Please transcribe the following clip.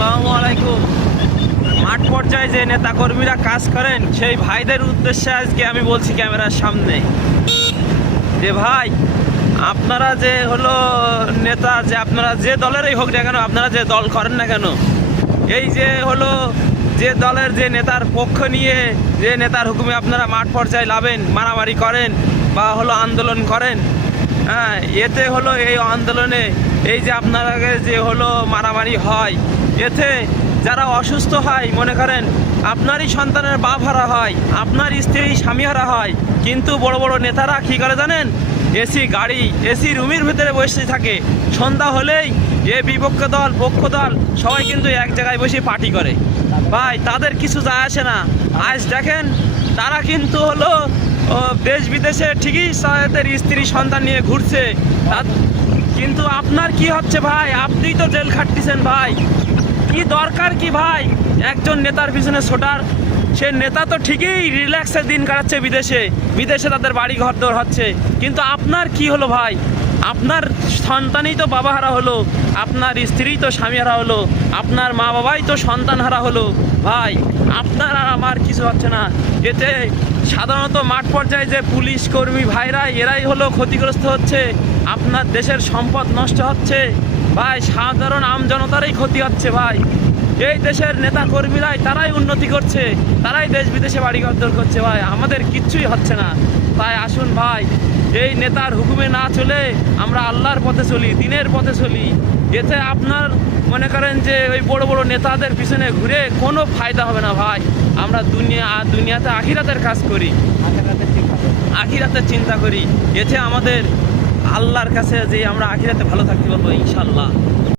আসসালামু আলাইকুম। মাঠ পর্যায়ে যে নেতা কর্মীরা কাজ করেন সেই ভাইদের উদ্দেশ্যে আজকে আমি বলছি ক্যামেরার সামনে যে ভাই, আপনারা যে হলো নেতা, যে আপনারা যে দলেরই হোক না কেন, আপনারা যে দল করেন না কেন, এই যে হলো যে দলের যে নেতার পক্ষ নিয়ে যে নেতার হুকুমে আপনারা মাঠ পর্যায়ে লাভেন, মারামারি করেন বা হলো আন্দোলন করেন, হ্যাঁ, এতে হলো এই আন্দোলনে এই যে আপনারা যে হলো মারামারি হয়, এতে যারা অসুস্থ হয়, মনে করেন আপনারই সন্তানের বাপ হারা হয়, আপনার স্ত্রী স্বামী হারা হয়, কিন্তু বড় বড় নেতারা কী করে জানেন? এসি গাড়ি, এসি রুমের ভিতরে বসে থাকে। সন্ধ্যা হলেই এ বিপক্ষ দল পক্ষ দল সবাই কিন্তু এক জায়গায় বসে পার্টি করে। ভাই, তাদের কিছু যায় আসে না। আজ দেখেন তারা কিন্তু হলো দেশ বিদেশে ঠিকই তাদের স্ত্রী সন্তান নিয়ে ঘুরছে, কিন্তু আপনার কি হচ্ছে ভাই? আপনিই তো জেল খাটতেছেন ভাই। কি দরকার কি ভাই একজন নেতার পিছনে ছোটার? সে নেতা তো ঠিকই রিল্যাক্সে দিন কাটাচ্ছে বিদেশে, বিদেশে তাদের বাড়ি ঘর দর হচ্ছে, কিন্তু আপনার কি হলো ভাই? আপনার সন্তানই তো বাবা হারা হলো, আপনার স্ত্রী তো স্বামী হারা হলো, আপনার মা বাবাই তো সন্তান হারা হলো। ভাই, আপনার আর আমার কিছু হচ্ছে না। এতে সাধারণত মাঠ পর্যায়ে যে পুলিশ কর্মী ভাইরা, এরাই হলো ক্ষতিগ্রস্ত হচ্ছে। আপনার দেশের সম্পদ নষ্ট হচ্ছে ভাই, সাধারণ আমজনতারই ক্ষতি হচ্ছে ভাই। এই দেশের নেতা কর্মীরাই তারাই উন্নতি করছে, তারাই দেশ বিদেশে বাড়ি ঘর করছে ভাই, আমাদের কিচ্ছুই হচ্ছে না। তাই আসুন ভাই, এই নেতার হুকুমে না চলে আমরা আল্লাহর পথে চলি, দিনের পথে চলি। এতে আপনার মনে করেন যে ওই বড় বড় নেতাদের পিছনে ঘুরে কোনো ফায়দা হবে না ভাই। আমরা দুনিয়াতে আখিরাতের কাজ করি, আখিরাতের চিন্তা করি। এতে আমাদের আল্লাহর কাছে যে আমরা আখিরাতে ভালো থাকতে পারবো ইনশাল্লাহ।